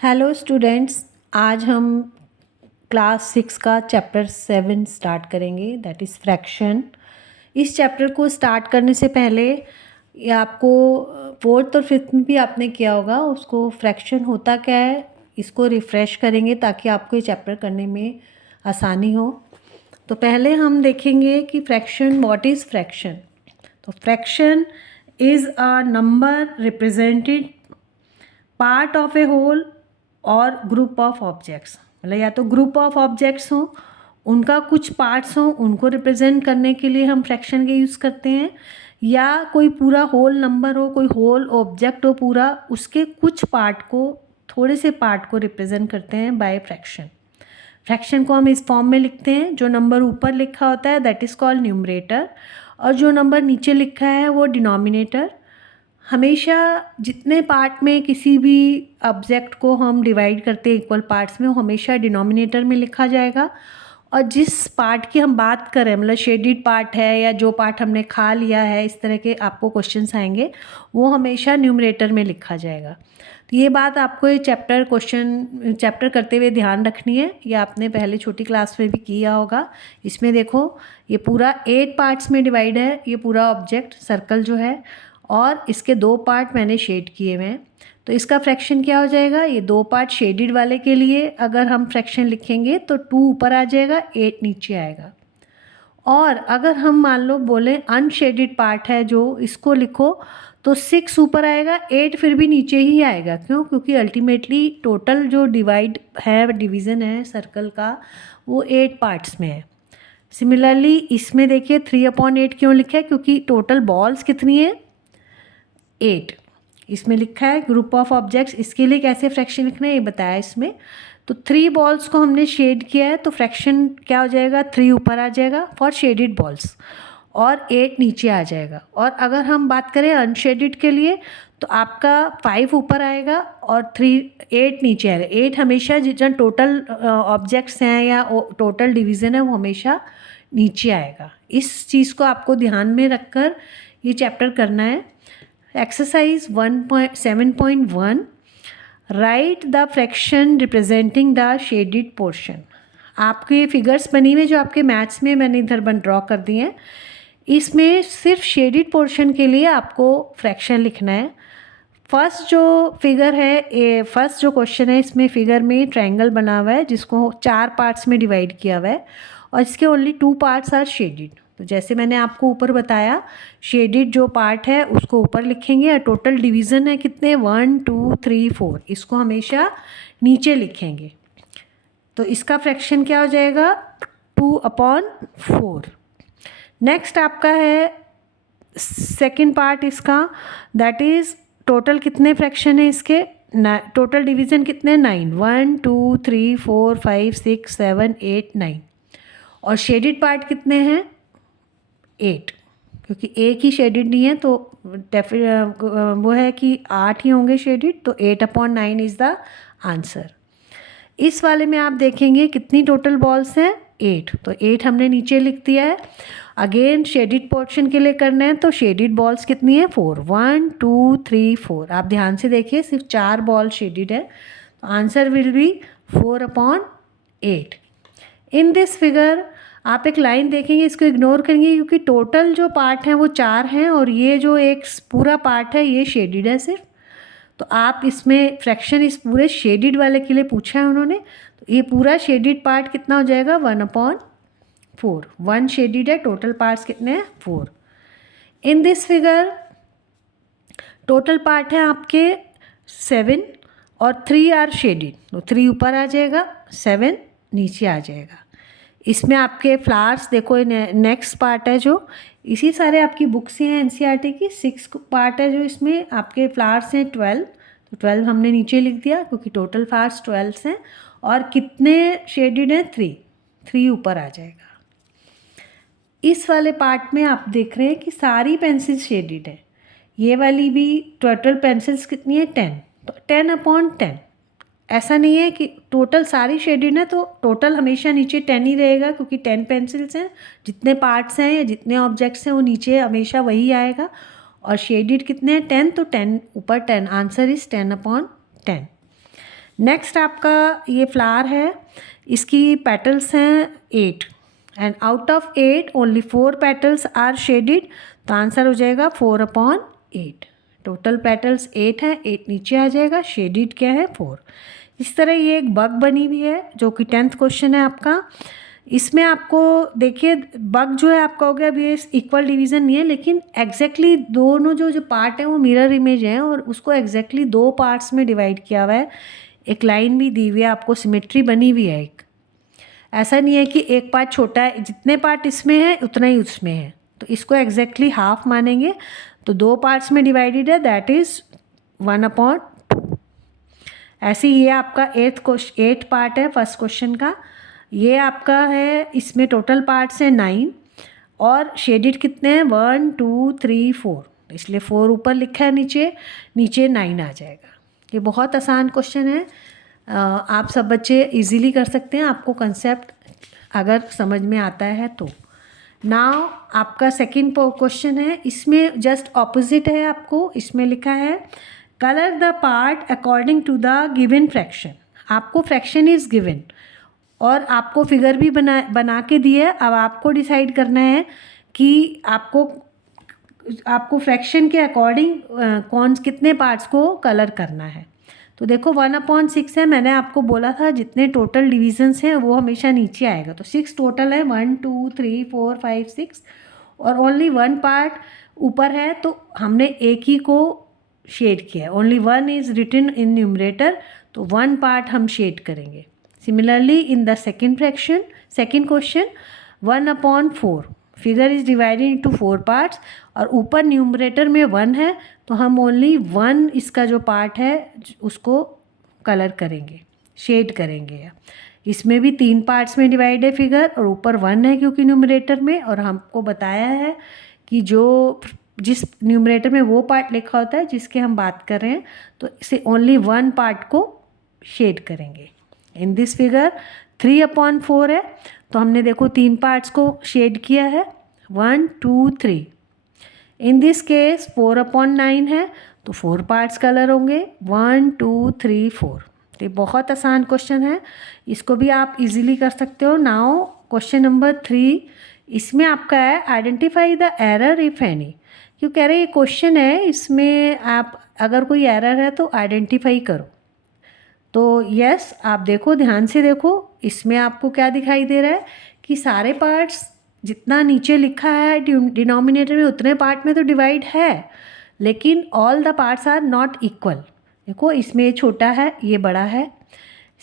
Hello students, आज हम class 6 का चैप्टर 7 स्टार्ट करेंगे, दैट इज़ फ्रैक्शन। इस चैप्टर को स्टार्ट करने से पहले ये आपको फोर्थ और फिफ्थ में भी आपने किया होगा, उसको फ्रैक्शन होता क्या है इसको रिफ़्रेश करेंगे ताकि आपको ये चैप्टर करने में आसानी हो। तो पहले हम देखेंगे कि फ्रैक्शन, व्हाट इज़ फ्रैक्शन। तो fraction is a number represented part of a whole or group of objects, मतलब या तो ग्रुप ऑफ ऑब्जेक्ट्स हों, उनका कुछ पार्ट्स हों, उनको रिप्रेजेंट करने के लिए हम फ्रैक्शन के यूज़ करते हैं, या कोई पूरा होल नंबर हो, कोई होल ऑब्जेक्ट हो पूरा, उसके कुछ पार्ट को, थोड़े से पार्ट को रिप्रेजेंट करते हैं बाय फ्रैक्शन। फ्रैक्शन को हम इस फॉर्म में लिखते हैं, जो नंबर ऊपर लिखा होता है दैट इज़ कॉल्ड न्यूमरेटर, और जो नंबर नीचे लिखा है वो डिनोमिनेटर। हमेशा जितने पार्ट में किसी भी ऑब्जेक्ट को हम डिवाइड करते हैं इक्वल पार्ट्स में, वो हमेशा डिनोमिनेटर में लिखा जाएगा, और जिस पार्ट की हम बात करें, मतलब शेडिड पार्ट है या जो पार्ट हमने खा लिया है, इस तरह के आपको क्वेश्चंस आएंगे, वो हमेशा न्यूमरेटर में लिखा जाएगा। तो ये बात आपको ये चैप्टर करते हुए ध्यान रखनी है, ये आपने पहले छोटी क्लास में भी किया होगा। इसमें देखो, ये पूरा 8 पार्ट्स में डिवाइड है, ये पूरा ऑब्जेक्ट सर्कल जो है, और इसके 2 पार्ट मैंने शेड किए हुए हैं। तो इसका फ्रैक्शन क्या हो जाएगा, ये 2 पार्ट शेडिड वाले के लिए अगर हम फ्रैक्शन लिखेंगे तो 2 ऊपर आ जाएगा, 8 नीचे आएगा। और अगर हम मान लो बोले अनशेडिड पार्ट है जो, इसको लिखो तो 6 ऊपर आएगा, 8 फिर भी नीचे ही आएगा। क्यों? क्योंकि अल्टीमेटली टोटल जो डिवीज़न है सर्कल का, वो 8 पार्ट्स में है। सिमिलरली इसमें देखिए 3/8 क्यों लिखा है, क्योंकि टोटल बॉल्स कितनी है, 8। इसमें लिखा है ग्रुप ऑफ ऑब्जेक्ट्स, इसके लिए कैसे फ्रैक्शन लिखना है ये बताया इसमें। तो 3 बॉल्स को हमने शेड किया है, तो फ्रैक्शन क्या हो जाएगा, 3 ऊपर आ जाएगा फॉर शेडिड बॉल्स, और 8 नीचे आ जाएगा। और अगर हम बात करें अनशेडिड के लिए, तो आपका 5 ऊपर आएगा और 8 नीचे आएगा। 8 हमेशा जितना टोटल ऑब्जेक्ट्स हैं या टोटल डिवीज़न है वो हमेशा नीचे आएगा। इस चीज़ को आपको ध्यान में रखकर ये चैप्टर करना है। Exercise 7.1, right the fraction representing the shaded portion. आपके फिगर्स बनी हुए जो आपके मैथ्स में मैंने इधर ड्रॉ कर दिए हैं, इसमें सिर्फ शेडिड पोर्शन के लिए आपको फ्रैक्शन लिखना है। फर्स्ट जो फिगर है, फर्स्ट जो क्वेश्चन है, इसमें फिगर में ट्रायंगल बना हुआ है जिसको 4 पार्ट्स में डिवाइड किया हुआ है, और इसके ओनली 2 पार्ट्स आर शेडिड। तो जैसे मैंने आपको ऊपर बताया, शेडिड जो पार्ट है उसको ऊपर लिखेंगे, और टोटल डिवीज़न है कितने, 1 2 3 4, इसको हमेशा नीचे लिखेंगे। तो इसका फ्रैक्शन क्या हो जाएगा, 2/4। नेक्स्ट आपका है सेकेंड पार्ट इसका, दैट इज़ टोटल कितने फ्रैक्शन है इसके, टोटल डिवीज़न कितने, 9, 1 2 3 4 5 6 7 8 9, और शेडिड पार्ट कितने हैं, 8। क्योंकि एक ही शेडिड नहीं है तो वो है कि 8 ही होंगे शेडिड, तो 8/9 इज़ द आंसर। इस वाले में आप देखेंगे कितनी टोटल बॉल्स हैं, 8, तो 8 हमने नीचे लिख दिया है। अगेन शेडिड पोर्शन के लिए करना है, तो शेडिड बॉल्स कितनी है, 4, 1 2 3 4। आप ध्यान से देखिए, सिर्फ 4 बॉल शेडिड है, तो answer will be 4/8। In this figure आप एक लाइन देखेंगे, इसको इग्नोर करेंगे क्योंकि टोटल जो पार्ट हैं वो 4 हैं, और ये जो एक पूरा पार्ट है ये शेडिड है सिर्फ। तो आप इसमें फ्रैक्शन इस पूरे शेडिड वाले के लिए पूछा है उन्होंने, तो ये पूरा शेडिड पार्ट कितना हो जाएगा, 1/4। 1 शेडिड है, टोटल पार्ट्स कितने हैं, 4। In this figure total part है आपके 7 और 3 आर शेडिड, तो 3 ऊपर आ जाएगा, 7 नीचे आ जाएगा। इसमें आपके फ्लावर्स देखो, नेक्स्ट पार्ट है जो, इसी सारे आपकी बुक्स हैं एनसीईआरटी की, 6 पार्ट है जो, इसमें आपके फ्लावर्स हैं 12, तो 12 हमने नीचे लिख दिया क्योंकि टोटल फ्लावर्स 12 हैं, और कितने शेडिड हैं, 3 ऊपर आ जाएगा। इस वाले पार्ट में आप देख रहे हैं कि सारी पेंसिल शेडिड है, ये वाली भी, टोटल पेंसिल्स कितनी है, 10, तो 10/10। ऐसा नहीं है कि टोटल सारी शेडिड है तो टोटल हमेशा नीचे 10 ही रहेगा, क्योंकि 10 पेंसिल्स हैं, जितने पार्ट्स हैं या जितने ऑब्जेक्ट्स हैं वो नीचे हमेशा वही आएगा, और शेडिड कितने हैं, 10, तो 10 ऊपर 10, आंसर इज़ 10/10। नेक्स्ट आपका ये फ्लावर है, इसकी पेटल्स हैं 8 and out of 8 only 4 petals are shaded, तो आंसर हो जाएगा 4/8। टोटल पेटल्स 8 हैं, 8 नीचे आ जाएगा, शेडेड क्या है 4। इस तरह ये एक बग बनी हुई है जो कि 10th क्वेश्चन है आपका। इसमें आपको देखिए बग जो है आपका हो गया, अभी ये इक्वल डिवीज़न नहीं है, लेकिन एग्जैक्टली दोनों जो पार्ट है वो मिरर इमेज है और उसको एग्जैक्टली 2 पार्ट्स में डिवाइड किया हुआ है। एक लाइन भी दी हुई है आपको, सिमेट्री बनी हुई है एक, ऐसा नहीं है कि एक पार्ट छोटा है, जितने पार्ट इसमें है उतना ही उसमें है, तो इसको एग्जैक्टली हाफ मानेंगे। तो 2 पार्ट्स में डिवाइडेड है, दैट इज़ 1/2। ऐसे ही ये आपका 8 पार्ट है फर्स्ट क्वेश्चन का। ये आपका है, इसमें टोटल पार्ट्स हैं 9 और शेडेड कितने हैं 1 2 3 4, इसलिए 4 ऊपर लिखा है, नीचे 9 आ जाएगा। ये बहुत आसान क्वेश्चन है, आप सब बच्चे इजीली कर सकते हैं, आपको कंसेप्ट अगर समझ में आता है तो। नाउ आपका सेकंड क्वेश्चन है, इसमें जस्ट ऑपोजिट है आपको, इसमें लिखा है colour the part according to the given fraction. आपको फ्रैक्शन इज़ गिवन और आपको फिगर भी बना के दिए, अब आपको डिसाइड करना है कि आपको फ्रैक्शन के अकॉर्डिंग कितने पार्ट्स को कलर करना है। तो देखो 1/6 है, मैंने आपको बोला था जितने टोटल डिविजन्स हैं वो हमेशा नीचे आएगा, तो 6 टोटल है, 1 2 3 4 5 6 और ओनली 1 पार्ट ऊपर है, तो हमने एक ही को शेड किया है, only 1 is written in numerator, तो 1 पार्ट हम शेड करेंगे। Similarly in the second question 1/4 figure is divided into 4 parts और ऊपर न्यूमरेटर में 1 है, तो हम ओनली 1 इसका जो पार्ट है उसको कलर करेंगे, शेड करेंगे। इसमें भी 3 पार्ट्स में डिवाइड है फिगर और ऊपर 1 है क्योंकि न्यूमरेटर में, और हमको बताया है कि जिस न्यूमरेटर में वो पार्ट लिखा होता है जिसके हम बात कर रहे हैं, तो इसे ओनली 1 पार्ट को शेड करेंगे। इन दिस फिगर 3/4 है, तो हमने देखो 3 पार्ट्स को शेड किया है 1 2 3। इन दिस केस 4/9 है, तो 4 पार्ट्स कलर होंगे 1 2 3 4। तो ये बहुत आसान क्वेश्चन है, इसको भी आप इजीली कर सकते हो। नाउ क्वेश्चन नंबर 3, इसमें आपका है identify the error if any. क्यों कह रहे हैं ये क्वेश्चन है, इसमें आप अगर कोई एरर है तो आइडेंटिफाई करो। तो यस, आप देखो ध्यान से देखो, इसमें आपको क्या दिखाई दे रहा है कि सारे पार्ट्स जितना नीचे लिखा है डिनोमिनेटर में उतने पार्ट में तो डिवाइड है, लेकिन all the parts are not equal. देखो इसमें ये छोटा है, ये बड़ा है।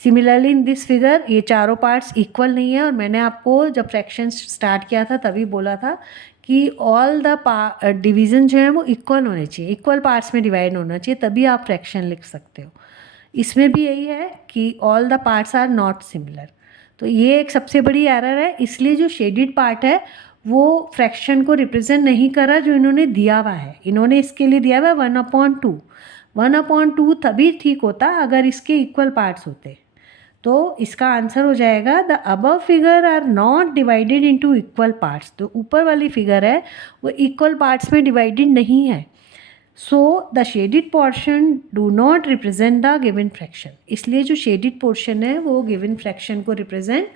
सिमिलरली इन दिस फिगर ये चारों पार्ट्स इक्वल नहीं है, और मैंने आपको जब फ्रैक्शन स्टार्ट किया था तभी बोला था कि ऑल द डिवीज़न जो है वो इक्वल होने चाहिए, इक्वल पार्ट्स में डिवाइड होना चाहिए, तभी आप फ्रैक्शन लिख सकते हो। इसमें भी यही है कि all the parts are not similar, तो ये एक सबसे बड़ी एरर है। इसलिए जो शेडेड पार्ट है वो फ्रैक्शन को रिप्रेजेंट नहीं कर रहा जो इन्होंने दिया हुआ है। इन्होंने इसके लिए दिया हुआ है 1/2। 1/2 तभी ठीक होता अगर इसके इक्वल पार्ट्स होते, तो इसका आंसर हो जाएगा the above figure are not divided into equal parts. तो ऊपर वाली फिगर है वो इक्वल पार्ट्स में डिवाइडेड नहीं है, so the shaded portion do not represent the given fraction. इसलिए जो शेडिड पोर्शन है वो गिवन फ्रैक्शन को रिप्रेजेंट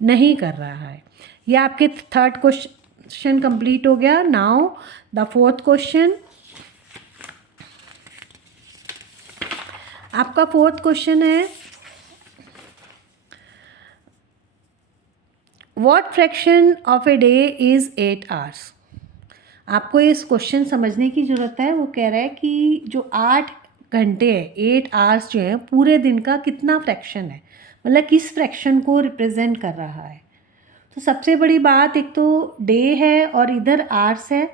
नहीं कर रहा है। ये आपके थर्ड क्वेश्चन कंप्लीट हो गया। नाउ द फोर्थ क्वेश्चन, आपका फोर्थ क्वेश्चन है what fraction of a day is 8 hours. आपको इस क्वेश्चन समझने की ज़रूरत है। वो कह रहा है कि जो 8 घंटे है, 8 आवर्स जो है पूरे दिन का कितना फ्रैक्शन है, मतलब किस फ्रैक्शन को रिप्रेजेंट कर रहा है। तो सबसे बड़ी बात, एक तो डे है और इधर आवर्स है,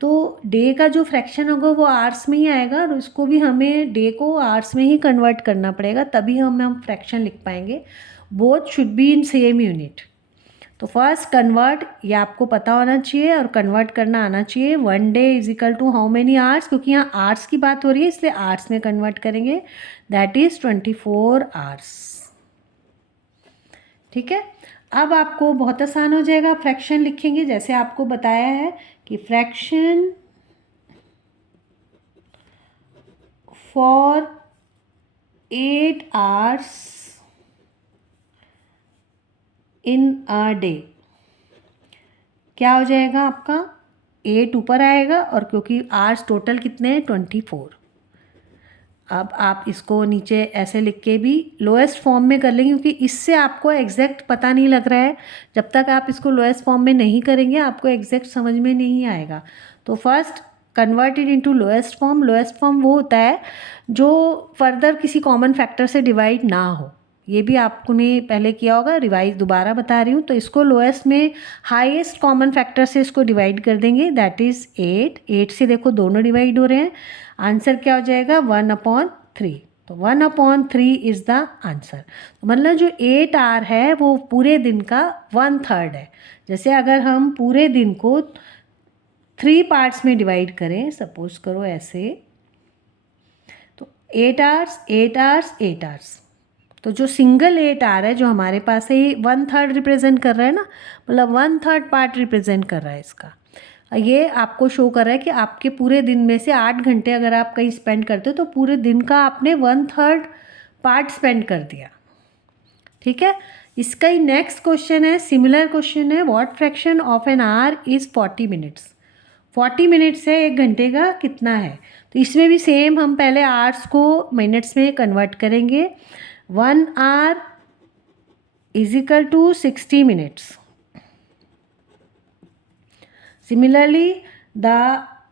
तो डे का जो फ्रैक्शन होगा वो आवर्स में ही आएगा और उसको भी हमें डे को आवर्स में ही कन्वर्ट करना पड़ेगा, तभी हम फ्रैक्शन लिख पाएंगे। Both should be in same unit. तो फर्स्ट कन्वर्ट, ये आपको पता होना चाहिए और कन्वर्ट करना आना चाहिए। 1 day is equal to how many hours, क्योंकि यहाँ आवर्स की बात हो रही है इसलिए आवर्स में कन्वर्ट करेंगे, दैट इज़ 24 आवर्स। ठीक है, अब आपको बहुत आसान हो जाएगा, फ्रैक्शन लिखेंगे जैसे आपको बताया है कि fraction for 8 hours in a day, क्या हो जाएगा आपका 8 ऊपर आएगा और क्योंकि आवर्स टोटल कितने हैं 24। अब आप इसको नीचे ऐसे लिख के भी लोएस्ट फॉर्म में कर लेंगे क्योंकि इससे आपको एग्जैक्ट पता नहीं लग रहा है। जब तक आप इसको लोएस्ट फॉर्म में नहीं करेंगे आपको एग्जैक्ट समझ में नहीं आएगा। तो first converted into lowest form. Lowest form वो होता है जो फर्दर किसी कॉमन फैक्टर से डिवाइड ना हो। ये भी आपने पहले किया होगा, रिवाइज दोबारा बता रही हूँ। तो इसको लोएस्ट में हाईएस्ट कॉमन फैक्टर से इसको डिवाइड कर देंगे, दैट इज़ 8। 8 से देखो दोनों डिवाइड हो रहे हैं, आंसर क्या हो जाएगा 1/3। तो 1/3 इज़ द आंसर। तो मतलब जो 8 आवर है वो पूरे दिन का 1/3 है। जैसे अगर हम पूरे दिन को 3 पार्ट्स में डिवाइड करें, सपोज करो ऐसे, तो 8 आवर्स 8 आवर्स 8 आवर्स, तो जो सिंगल 8 आवर है जो हमारे पास है ये 1/3 रिप्रेजेंट कर रहा है ना, मतलब 1/3 पार्ट रिप्रेजेंट कर रहा है इसका। ये आपको शो कर रहा है कि आपके पूरे दिन में से 8 घंटे अगर आप कहीं स्पेंड करते हो तो पूरे दिन का आपने 1/3 पार्ट स्पेंड कर दिया। ठीक है, इसका ही नेक्स्ट क्वेश्चन है, सिमिलर क्वेश्चन है, what fraction of an hour is 40 minutes. 40 minutes है, 1 घंटे का कितना है। तो इसमें भी सेम हम पहले आवर्स को मिनट्स में कन्वर्ट करेंगे। 1 hour is equal to 60 minutes. Similarly, the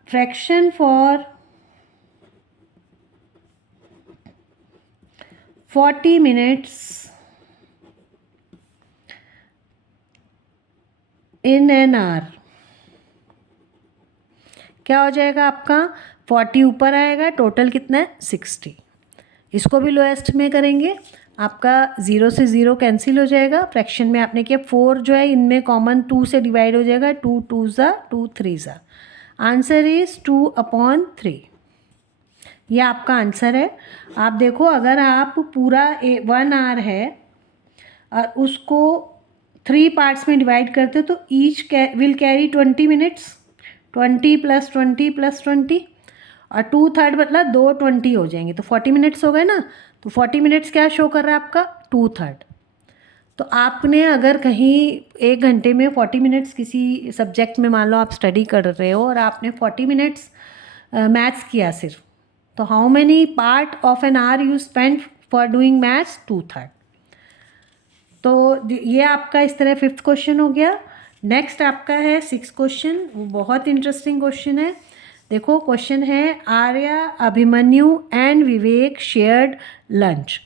fraction for 40 minutes in an hour क्या हो जाएगा आपका 40 ऊपर आएगा, टोटल कितना है 60। इसको भी लोएस्ट में करेंगे, आपका 0 से 0 कैंसिल हो जाएगा। फ्रैक्शन में आपने किया 4 जो है इनमें कॉमन 2 से डिवाइड हो जाएगा, 2 2 ज़ा 2 3 ज़ा, आंसर इज़ 2/3। ये आपका आंसर है। आप देखो अगर आप पूरा 1 आवर है और उसको 3 पार्ट्स में डिवाइड करते हो तो ईच विल कैरी 20 मिनट्स, 20 + 20 + 20 और 2/3 मतलब 2 20 हो जाएंगे, तो 40 मिनट्स हो गए ना। तो 40 मिनट्स क्या शो कर रहा है आपका 2/3। तो आपने अगर कहीं 1 घंटे में 40 मिनट्स किसी सब्जेक्ट में मान लो आप स्टडी कर रहे हो और आपने 40 मिनट्स मैथ्स किया सिर्फ, तो how many part of an hour you spend for doing maths 2/3। तो ये आपका इस तरह 5th क्वेश्चन हो गया। नेक्स्ट आपका है 6th क्वेश्चन, वो बहुत इंटरेस्टिंग क्वेश्चन है। देखो क्वेश्चन है, Arya, Abhimanyu and Vivek shared lunch.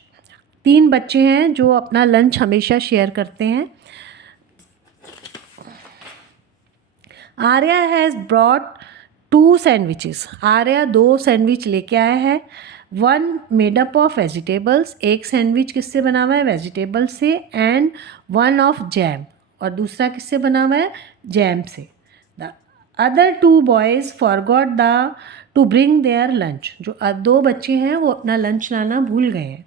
3 बच्चे हैं जो अपना लंच हमेशा शेयर करते हैं। Arya has brought 2 sandwiches. Arya 2 sandwich लेके आया है। 1 मेड अप ऑफ वेजिटेबल्स, एक सैंडविच किससे बना हुआ है वेजिटेबल से, एंड 1 ऑफ जैम, और दूसरा किससे बना हुआ है जैम से। The other 2 boys forgot to bring their lunch. जो 2 बच्चे हैं वो अपना लंच लाना भूल गए हैं।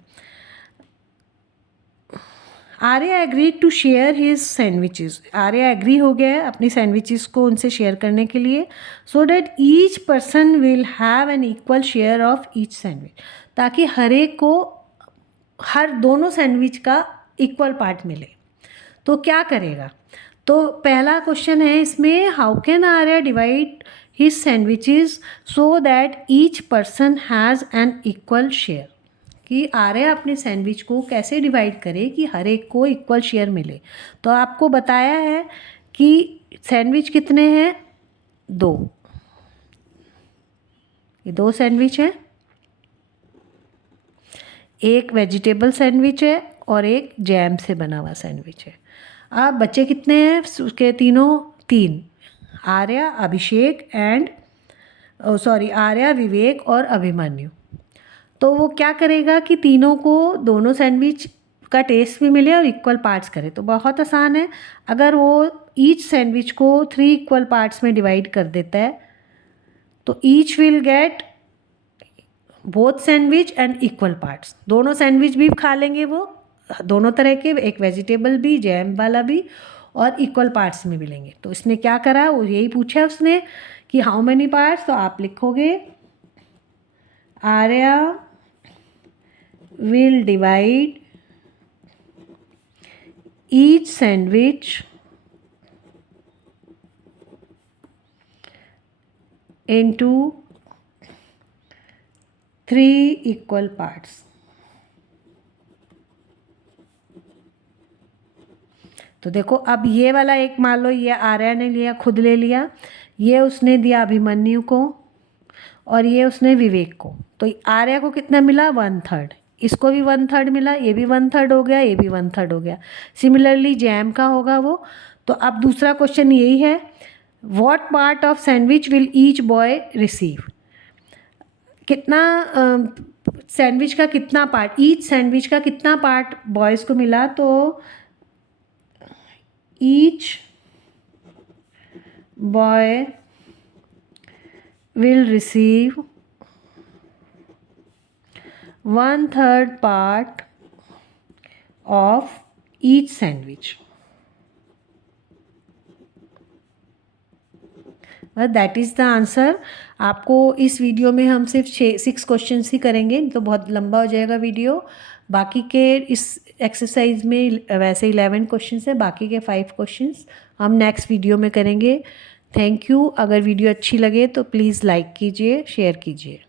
Arya agreed to share his sandwiches. Arya agree हो गया है अपनी सैंडविचेस को उनसे शेयर करने के लिए, so that each person will have an equal share of each sandwich, ताकि हर एक को हर दोनों सैंडविच का इक्वल पार्ट मिले। तो क्या करेगा, तो पहला क्वेश्चन है इसमें, how can Arya divide his sandwiches so that each person has an equal share, कि आर्या अपने सैंडविच को कैसे डिवाइड करे कि हर एक को इक्वल शेयर मिले। तो आपको बताया है कि सैंडविच कितने हैं 2, ये 2 सैंडविच हैं, एक वेजिटेबल सैंडविच है और एक जैम से बना हुआ सैंडविच है। अब बच्चे कितने हैं उसके, तीनों 3, आर्या, अभिषेक एंड आर्या, विवेक और अभिमन्यु। तो वो क्या करेगा कि तीनों को दोनों सैंडविच का टेस्ट भी मिले और इक्वल पार्ट्स करे। तो बहुत आसान है, अगर वो ईच सैंडविच को 3 इक्वल पार्ट्स में डिवाइड कर देता है तो each will get both sandwich and equal parts. दोनों सैंडविच भी खा लेंगे वो, दोनों तरह के, एक वेजिटेबल भी जैम वाला भी, और इक्वल पार्ट्स में मिलेंगे। तो इसने क्या करा, वो यही पूछा उसने कि हाउ मैनी पार्ट्स। तो आप लिखोगे Arya will divide each sandwich into 3 equal parts. तो देखो अब ये वाला एक मान लो ये आर्या ने लिया, खुद ले लिया, ये उसने दिया अभिमन्यु को और ये उसने विवेक को। तो आर्या को कितना मिला? 1/3। इसको भी 1/3 मिला, ये भी 1/3 हो गया, ये भी 1/3 हो गया। सिमिलरली जैम का होगा वो। तो अब दूसरा क्वेश्चन यही है, what part of sandwich will each boy receive? कितना सैंडविच का कितना पार्ट, ईच सैंडविच का कितना पार्ट बॉयज़ को मिला? तो each boy will receive 1/3 part of each sandwich. That is the answer. आपको इस वीडियो में हम सिर्फ 6 क्वेश्चंस ही करेंगे, तो बहुत लंबा हो जाएगा वीडियो। बाकी के इस एक्सरसाइज में वैसे 11 क्वेश्चंस है, बाकी के 5 क्वेश्चंस हम नेक्स्ट वीडियो में करेंगे। Thank you. अगर वीडियो अच्छी लगे तो प्लीज़ लाइक कीजिए, शेयर कीजिए।